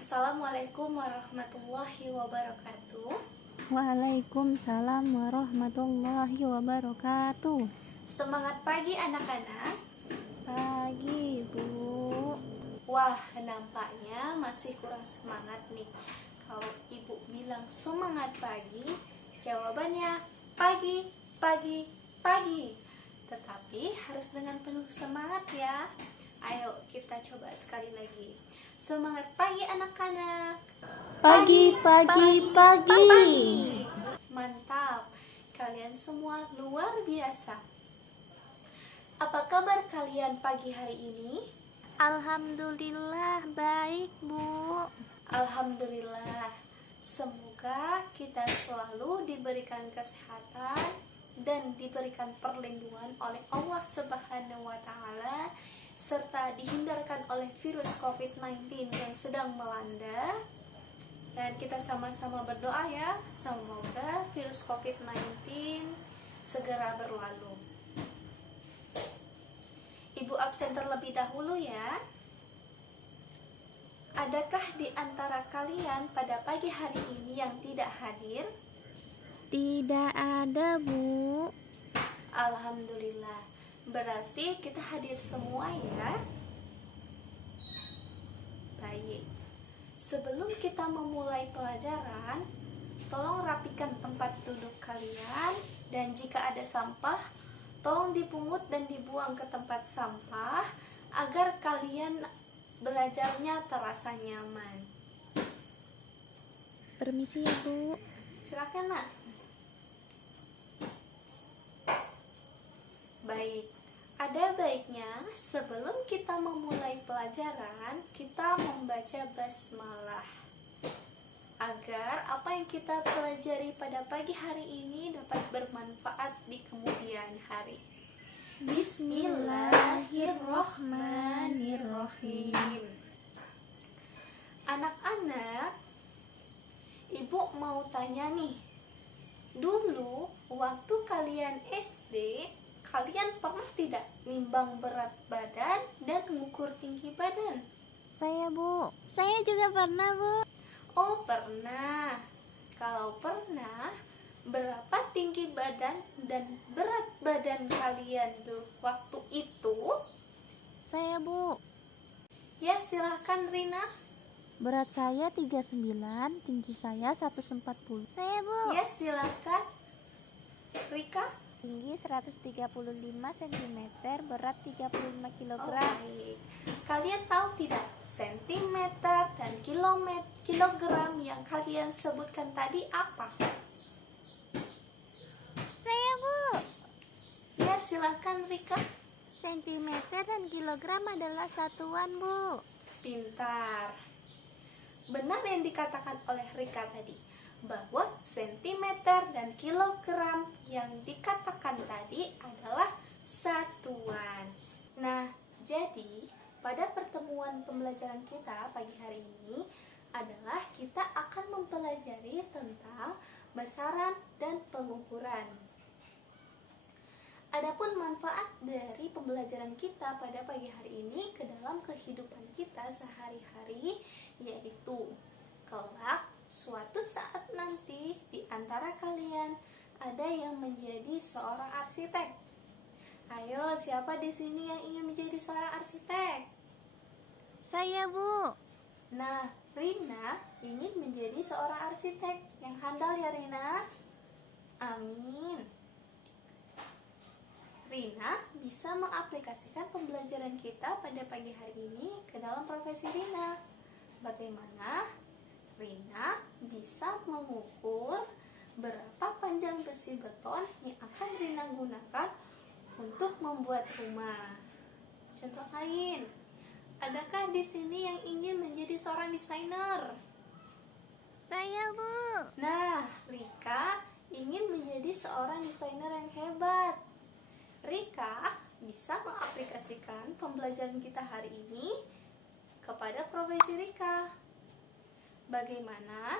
Assalamualaikum warahmatullahi wabarakatuh. Waalaikumsalam warahmatullahi wabarakatuh. Semangat pagi anak-anak. Pagi, Bu. Wah, nampaknya masih kurang semangat nih. Kalau ibu bilang semangat pagi, jawabannya pagi, pagi, pagi. Tetapi harus dengan penuh semangat ya. Ayo kita coba sekali lagi. Semangat pagi anak-anak. Pagi, pagi, pagi. Mantap, kalian semua luar biasa. Apa kabar kalian pagi hari ini? Alhamdulillah baik, Bu. Alhamdulillah. Semoga kita selalu diberikan kesehatan dan diberikan perlindungan oleh Allah Subhanahu wa taala serta dihindarkan oleh virus COVID-19 yang sedang melanda. Dan kita sama-sama berdoa ya, semoga virus COVID-19 segera berlalu. Ibu absen terlebih dahulu ya. Adakah di antara kalian pada pagi hari ini yang tidak hadir? Tidak ada, Bu. Alhamdulillah. Berarti kita hadir semua ya. Baik. Sebelum kita memulai pelajaran, tolong rapikan tempat duduk kalian, dan jika ada sampah, tolong dipungut dan dibuang ke tempat sampah agar kalian belajarnya terasa nyaman. Permisi ya, Bu. Silakan, Nak. Baik. Ada baiknya sebelum kita memulai pelajaran, kita membaca basmalah agar apa yang kita pelajari pada pagi hari ini dapat bermanfaat di kemudian hari. Bismillahirrohmanirrohim. Anak-anak, ibu mau tanya nih, dulu waktu kalian SD, kalian pernah tidak nimbang berat badan dan mengukur tinggi badan? Saya, Bu. Saya juga pernah, Bu. Oh, pernah. Kalau pernah, berapa tinggi badan dan berat badan kalian tuh waktu itu? Saya, Bu. Ya, silahkan Rina. Berat saya 39, tinggi saya 140. Saya, Bu. Ya, silahkan Rika. Tinggi 135 cm, berat 35 kg. Oh, baik. Kalian tahu tidak sentimeter dan kilogram yang kalian sebutkan tadi apa? Saya, Bu. Ya, silahkan Rika. Sentimeter dan kilogram adalah satuan, Bu. Pintar. Benar yang dikatakan oleh Rika tadi, bahwa sentimeter dan kilogram yang dikatakan tadi adalah satuan. Nah, jadi pada pertemuan pembelajaran kita pagi hari ini adalah kita akan mempelajari tentang besaran dan pengukuran. Adapun manfaat dari pembelajaran kita pada pagi hari ini ke dalam kehidupan kita sehari-hari yaitu kelak suatu saat nanti di antara kalian ada yang menjadi seorang arsitek. Ayo, siapa di sini yang ingin menjadi seorang arsitek? Saya, Bu. Nah, Rina ingin menjadi seorang arsitek yang handal ya Rina. Amin. Rina bisa mengaplikasikan pembelajaran kita pada pagi hari ini ke dalam profesi Rina. Bagaimana Rina bisa mengukur berapa panjang besi beton yang akan Rina gunakan untuk membuat rumah. Contoh lain, adakah di sini yang ingin menjadi seorang desainer? Saya, Bu. Nah, Rika ingin menjadi seorang desainer yang hebat. Rika bisa mengaplikasikan pembelajaran kita hari ini kepada profesi Rika. Bagaimana?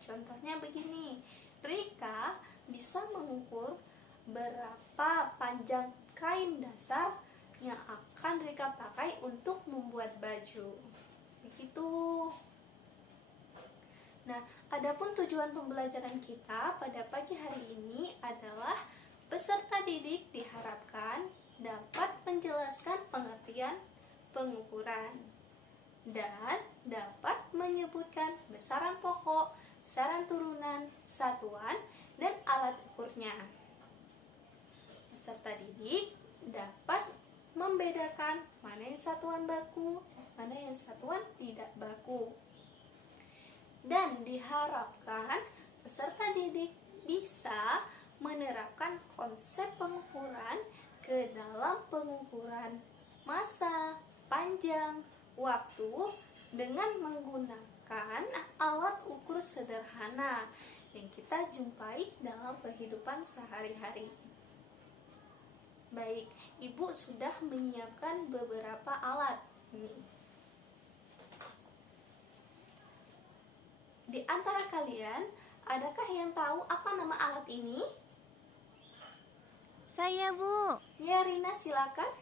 Contohnya begini, Rika bisa mengukur berapa panjang kain dasar yang akan Rika pakai untuk membuat baju. Begitu. tujuan pembelajaran kita pada pagi hari ini adalah peserta didik diharapkan dapat menjelaskan pengertian pengukuran dan dapat menyebutkan besaran pokok, besaran turunan, satuan, dan alat ukurnya. Peserta didik dapat membedakan mana yang satuan baku, mana yang satuan tidak baku. Dan diharapkan peserta didik bisa menerapkan konsep pengukuran ke dalam pengukuran massa, panjang, waktu dengan menggunakan alat ukur sederhana yang kita jumpai dalam kehidupan sehari-hari. Baik, Ibu sudah menyiapkan beberapa alat. Di antara kalian, adakah yang tahu apa nama alat ini? Saya, Bu. Ya, Rina, silakan.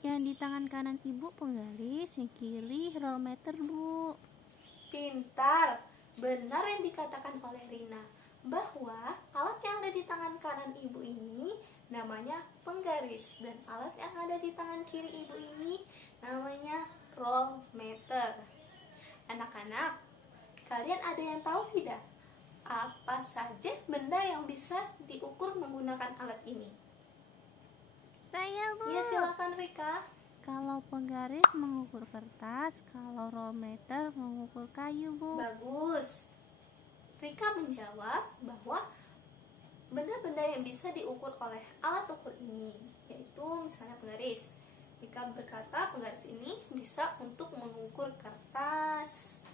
Yang di tangan kanan Ibu penggaris, yang kiri rollmeter, Bu. Pintar. Benar yang dikatakan oleh Rina, bahwa alat yang ada di tangan kanan Ibu ini namanya penggaris, dan alat yang ada di tangan kiri Ibu ini namanya rollmeter. Anak-anak, kalian ada yang tahu tidak? Apa saja benda yang bisa diukur menggunakan alat ini? Saya, Bu. Ya, silakan Rika. Kalau penggaris mengukur kertas, kalau rollmeter mengukur kayu, Bu. Bagus. Rika menjawab bahwa benda-benda yang bisa diukur oleh alat ukur ini, yaitu misalnya penggaris. Rika berkata penggaris ini bisa untuk mengukur kertas,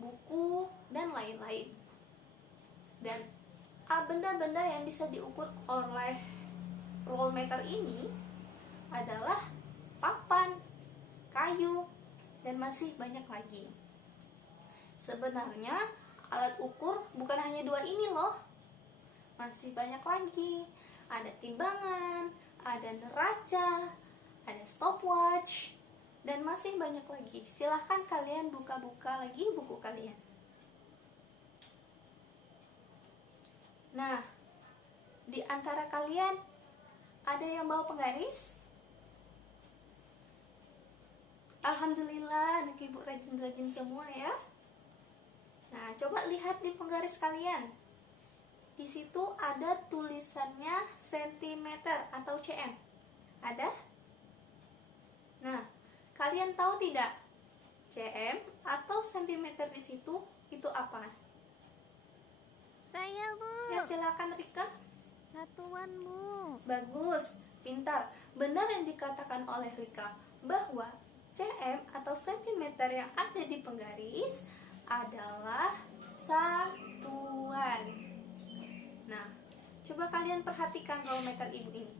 buku, dan lain-lain. Dan benda-benda yang bisa diukur oleh rollmeter ini adalah papan, kayu, dan masih banyak lagi. Sebenarnya alat ukur bukan hanya dua ini loh, masih banyak lagi. Ada timbangan, ada neraca, ada stopwatch, dan masih banyak lagi. Silahkan kalian buka-buka lagi buku kalian. Nah, di antara kalian ada yang bawa penggaris? Alhamdulillah, anak ibu rajin-rajin semua ya. Nah, coba lihat di penggaris kalian. Di situ ada tulisannya sentimeter atau cm. Ada? Nah, kalian tahu tidak? cm atau sentimeter di situ itu apa? Saya, Bu. Ya, silakan Rika. Satuan, Bu. Bagus, pintar. Benar yang dikatakan oleh Rika, bahwa cm atau sentimeter yang ada di penggaris adalah satuan. Nah, coba kalian perhatikan rollmeter Ibu ini.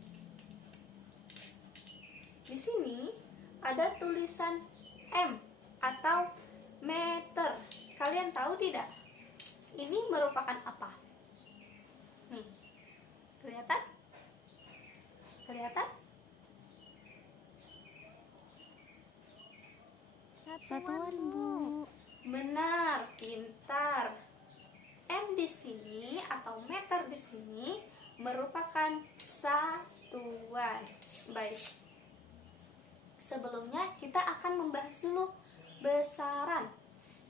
Di sini ada tulisan M atau meter. Kalian tahu tidak? Ini merupakan apa? Nih, kelihatan? Kelihatan? Satuan, Bu. Benar, pintar. M di sini atau meter di sini merupakan satuan. Baik. Sebelumnya kita akan membahas dulu besaran.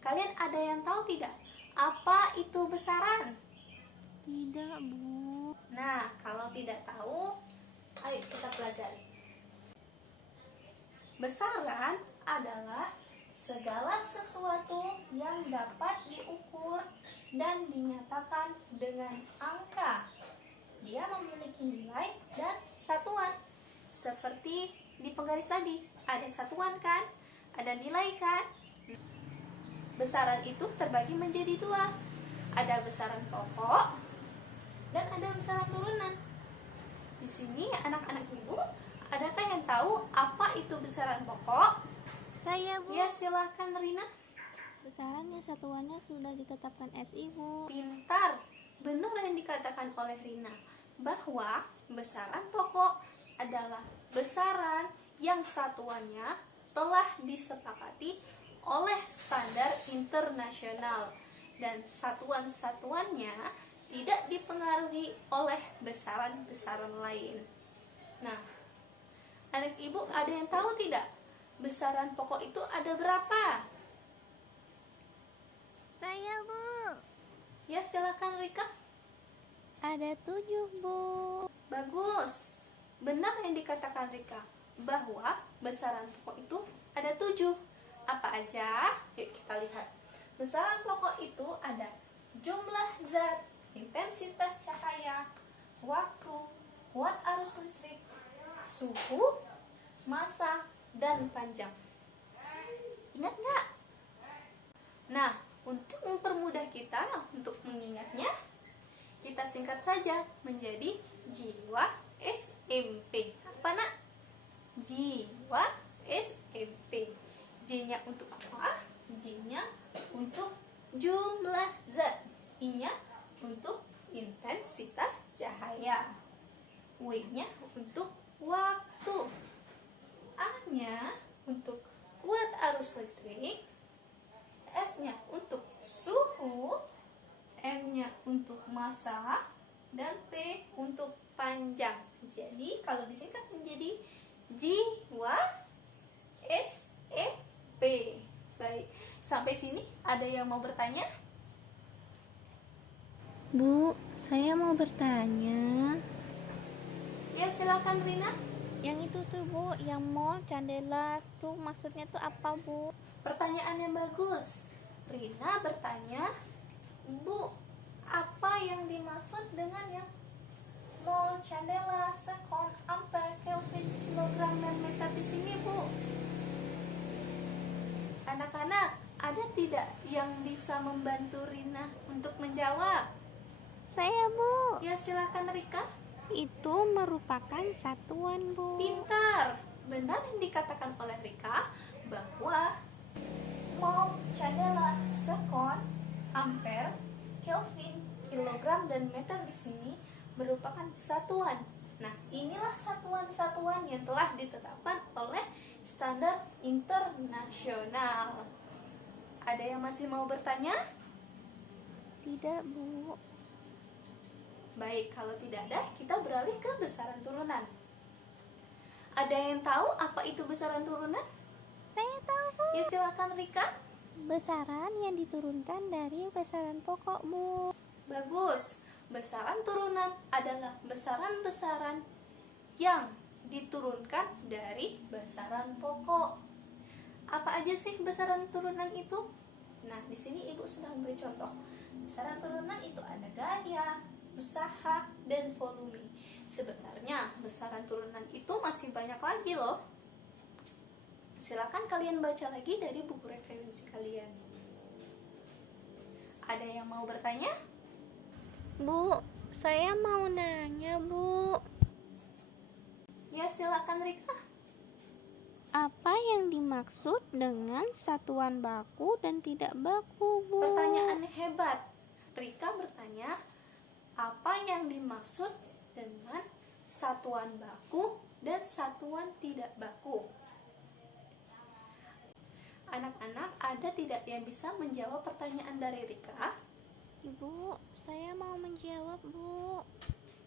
Kalian ada yang tahu tidak? Apa itu besaran? Tidak, Bu. Nah, kalau tidak tahu, ayo kita pelajari. Besaran adalah segala sesuatu yang dapat diukur dan dinyatakan dengan angka. Dia memiliki nilai dan satuan. Seperti di penggaris tadi, ada satuan kan? Ada nilai kan? Besaran itu terbagi menjadi dua. Ada besaran pokok dan ada besaran turunan. Di sini anak-anak ibu, adakah yang tahu apa itu besaran pokok? Saya, Bu. Ya, silakan Rina. Besarannya satuannya sudah ditetapkan SI, Bu. Pintar. Benar yang dikatakan oleh Rina, bahwa besaran pokok adalah besaran yang satuannya telah disepakati oleh standar internasional, dan satuan-satuannya tidak dipengaruhi oleh besaran-besaran lain. Nah, anak ibu ada yang tahu tidak? Besaran pokok itu ada berapa? Saya, Bu. Ya, silakan Rika. Ada 7, Bu. Bagus. Benar yang dikatakan Rika, bahwa besaran pokok itu ada 7. Apa aja? Yuk kita lihat. Besaran pokok itu ada jumlah zat, intensitas cahaya, waktu, kuat arus listrik, suhu, massa, dan panjang. Ingat nggak? Nah, untuk mempermudah kita untuk mengingatnya, kita singkat saja menjadi jiwa SMP. Apa nak? Jiwa SMP. J-nya untuk apa? J-nya untuk jumlah zat. I-nya untuk intensitas cahaya. W-nya untuk waktu. A-nya untuk kuat arus listrik. S-nya untuk suhu. M-nya untuk massa. Dan P untuk panjang. Jadi kalau disingkat menjadi jiwa SMP. Baik, sampai sini ada yang mau bertanya? Bu, saya mau bertanya. Ya, silakan Rina. Yang itu tuh, Bu, yang mall Candela tuh maksudnya tuh apa, Bu? Pertanyaan yang bagus. Rina bertanya, Bu, apa yang dimaksud dengan yang mol, candela, sekon, ampere, kelvin, kilogram, dan meter di sini, Bu? Anak-anak, ada tidak yang bisa membantu Rina untuk menjawab? Saya, Bu. Ya, silakan Rika. Itu merupakan satuan, Bu. Pintar. Benar yang dikatakan oleh Rika bahwa mol, candela, sekon, ampere, kelvin, kilogram, dan meter di sini merupakan satuan. Nah, inilah satuan-satuan yang telah ditetapkan oleh standar internasional. Ada yang masih mau bertanya? Tidak, Bu. Baik, kalau tidak ada, kita beralih ke besaran turunan. Ada yang tahu apa itu besaran turunan? Saya tahu, Bu. Ya, silakan Rika. Besaran yang diturunkan dari besaran pokok, Bu. Bagus. Besaran turunan adalah besaran-besaran yang diturunkan dari besaran pokok. Apa aja sih besaran turunan itu? Nah, di sini Ibu sudah memberi contoh. Besaran turunan itu ada gaya, usaha, dan volume. Sebenarnya besaran turunan itu masih banyak lagi loh. Silakan kalian baca lagi dari buku referensi kalian. Ada yang mau bertanya? Bu, saya mau nanya, Bu. Ya, silakan Rika. Apa yang dimaksud dengan satuan baku dan tidak baku, Bu? Pertanyaan hebat. Rika bertanya, apa yang dimaksud dengan satuan baku dan satuan tidak baku? Anak-anak, ada tidak yang bisa menjawab pertanyaan dari Rika? Ibu, saya mau menjawab, Bu.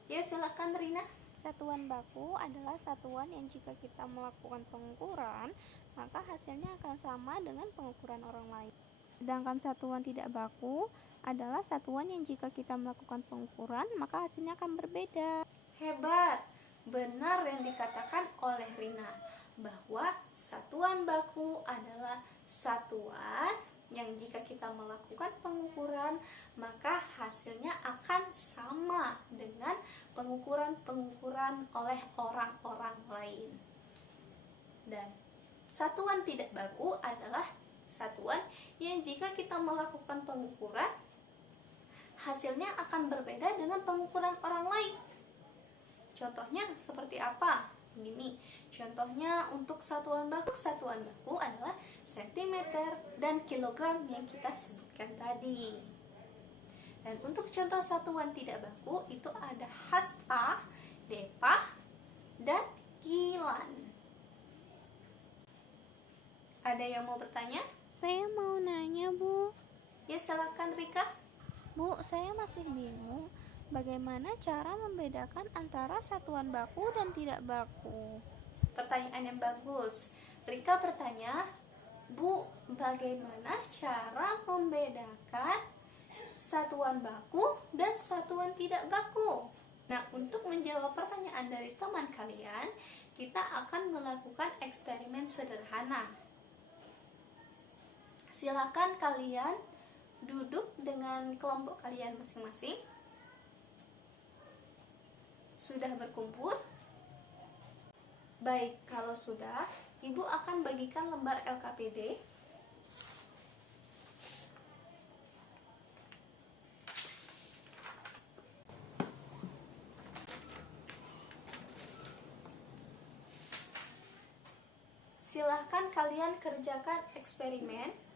Ya, silakan Rina. Satuan baku adalah satuan yang jika kita melakukan pengukuran, maka hasilnya akan sama dengan pengukuran orang lain. Sedangkan satuan tidak baku adalah satuan yang jika kita melakukan pengukuran, maka hasilnya akan berbeda. Hebat. Benar yang dikatakan oleh Rina, bahwa satuan baku adalah satuan yang jika kita melakukan pengukuran, maka hasilnya akan sama dengan pengukuran-pengukuran oleh orang-orang lain. Dan satuan tidak baku adalah satuan yang jika kita melakukan pengukuran, hasilnya akan berbeda dengan pengukuran orang lain. Contohnya seperti apa? Gini, contohnya untuk satuan baku adalah sentimeter dan kilogram yang kita sebutkan tadi. Dan untuk contoh satuan tidak baku itu ada hasta, depah, dan kilan. Ada yang mau bertanya? Saya mau nanya, Bu. Ya, Ya, silakan Rika. Bu, saya masih bingung bagaimana cara membedakan antara satuan baku dan tidak baku. Pertanyaan yang bagus. Rika bertanya, Bu, bagaimana cara membedakan satuan baku dan satuan tidak baku? Nah, untuk menjawab pertanyaan dari teman kalian, kita akan melakukan eksperimen sederhana. Silakan kalian duduk dengan kelompok kalian masing-masing. Sudah berkumpul? Baik, kalau sudah, Ibu akan bagikan lembar LKPD. Silahkan kalian kerjakan eksperimen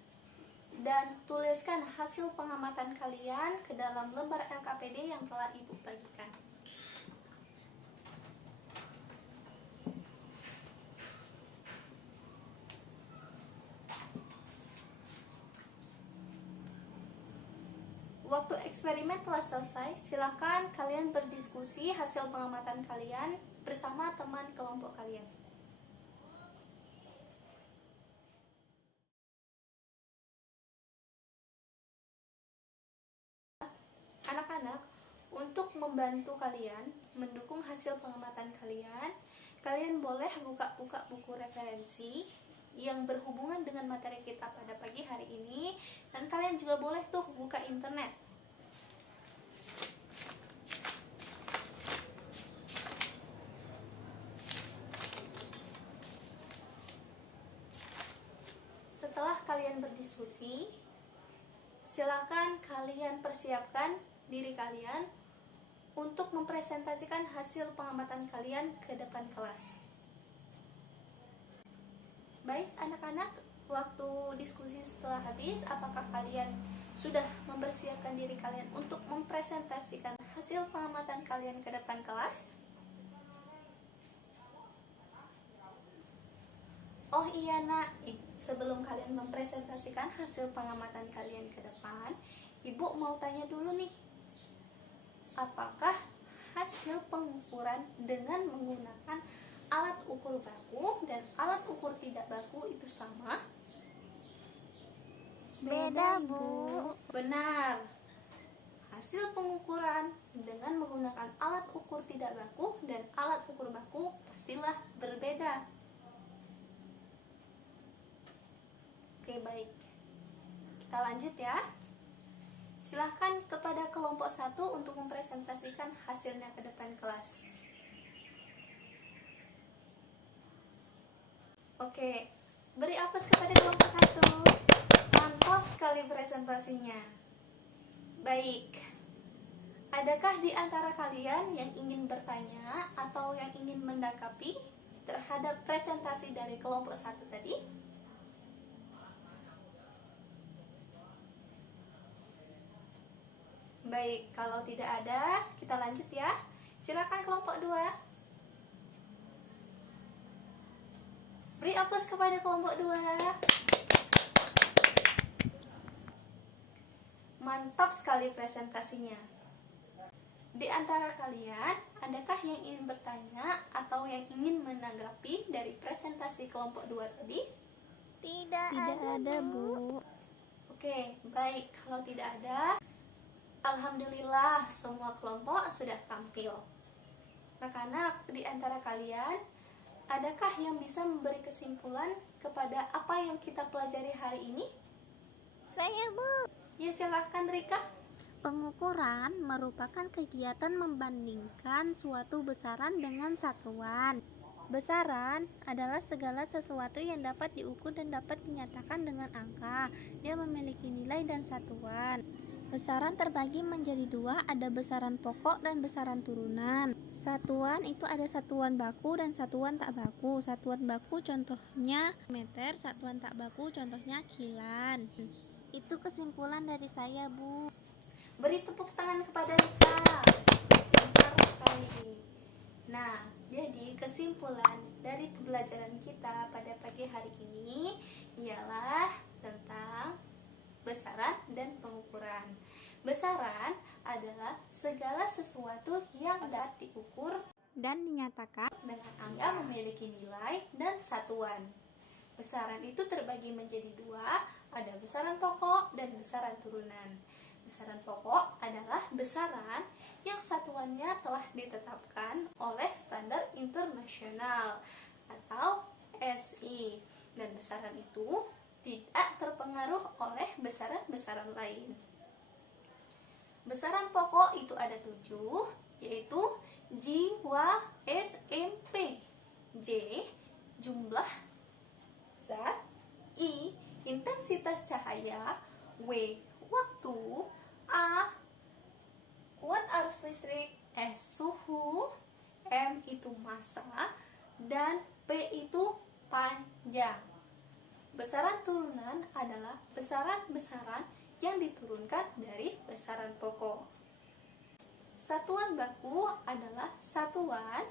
dan tuliskan hasil pengamatan kalian ke dalam lembar LKPD yang telah Ibu bagikan. Waktu eksperimen telah selesai, silakan kalian berdiskusi hasil pengamatan kalian bersama teman kelompok kalian. Anak-anak, untuk membantu kalian mendukung hasil pengamatan kalian, kalian boleh buka-buka buku referensi yang berhubungan dengan materi kita pada pagi hari ini, dan kalian juga boleh tuh buka internet. Setelah kalian berdiskusi, silakan kalian persiapkan diri kalian untuk mempresentasikan hasil pengamatan kalian ke depan kelas. Baik anak-anak, waktu diskusi setelah habis, apakah kalian sudah mempersiapkan diri kalian untuk mempresentasikan hasil pengamatan kalian ke depan kelas? Oh iya nak, sebelum kalian mempresentasikan hasil pengamatan kalian ke depan, Ibu mau tanya dulu nih, apakah hasil pengukuran dengan menggunakan alat ukur baku dan alat ukur tidak baku itu sama? Beda, Bu. Benar. Hasil pengukuran dengan menggunakan alat ukur tidak baku dan alat ukur baku pastilah berbeda. Oke, baik. Kita lanjut ya. Silahkan kepada kelompok 1 untuk mempresentasikan hasilnya ke depan kelas. Oke, beri aplaus kepada kelompok 1. Mantap sekali presentasinya. Baik. Adakah di antara kalian yang ingin bertanya atau yang ingin menanggapi terhadap presentasi dari kelompok 1 tadi? Baik, kalau tidak ada, kita lanjut ya. Silakan kelompok 2. Beri aplaus kepada kelompok 2. Mantap sekali presentasinya. Di antara kalian, adakah yang ingin bertanya atau yang ingin menanggapi dari presentasi kelompok 2 tadi? Tidak ada, Bu. Oke, baik. Kalau tidak ada, alhamdulillah semua kelompok sudah tampil. Anak-anak di antara kalian, adakah yang bisa memberi kesimpulan kepada apa yang kita pelajari hari ini? Saya, Bu. Ya, silakan Rika. Pengukuran merupakan kegiatan membandingkan suatu besaran dengan satuan. Besaran adalah segala sesuatu yang dapat diukur dan dapat dinyatakan dengan angka. Dia memiliki nilai dan satuan. Besaran terbagi menjadi 2, ada besaran pokok dan besaran turunan. Satuan itu ada satuan baku dan satuan tak baku. Satuan baku contohnya meter, satuan tak baku contohnya kilan. Itu kesimpulan dari saya, Bu. Beri tepuk tangan kepada Rika. Pintar sekali. Nah, jadi kesimpulan dari pembelajaran kita pada pagi hari ini ialah tentang besaran besaran dan pengukuran. Besaran adalah segala sesuatu yang dapat diukur dan dinyatakan dengan angka memiliki nilai dan satuan. Besaran itu terbagi menjadi dua, ada besaran pokok dan besaran turunan. Besaran pokok adalah besaran yang satuannya telah ditetapkan oleh standar internasional atau SI, dan besaran itu tidak terpengaruh oleh besaran-besaran lain. Besaran pokok itu ada 7, yaitu jiwa SMP, J jumlah zat, I intensitas cahaya, W waktu, A kuat arus listrik, S suhu, M itu massa, dan P itu panjang. Besaran turunan adalah besaran-besaran yang diturunkan dari besaran pokok. Satuan baku adalah satuan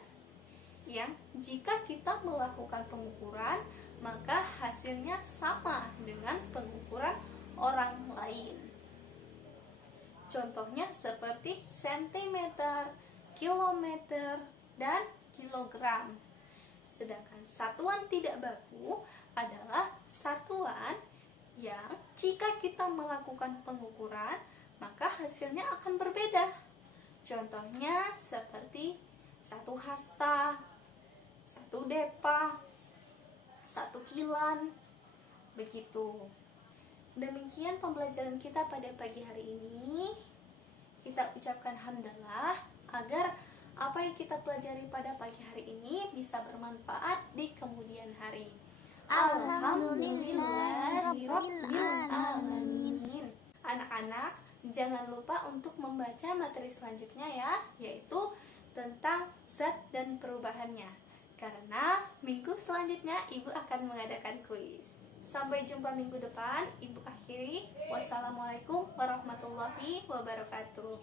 yang jika kita melakukan pengukuran, maka hasilnya sama dengan pengukuran orang lain. Contohnya seperti sentimeter, kilometer, dan kilogram. Sedangkan satuan tidak baku adalah satuan yang jika kita melakukan pengukuran, maka hasilnya akan berbeda. Contohnya seperti 1 hasta, 1 depa, 1 kilan, begitu. Demikian pembelajaran kita pada pagi hari ini. Kita ucapkan hamdalah agar apa yang kita pelajari pada pagi hari ini bisa bermanfaat di kemudian hari. Alhamdulillahirrabbilalamin. Anak-anak, jangan lupa untuk membaca materi selanjutnya ya, yaitu tentang zat dan perubahannya. Karena minggu selanjutnya Ibu akan mengadakan kuis. Sampai jumpa minggu depan. Ibu akhiri. Wassalamualaikum warahmatullahi wabarakatuh.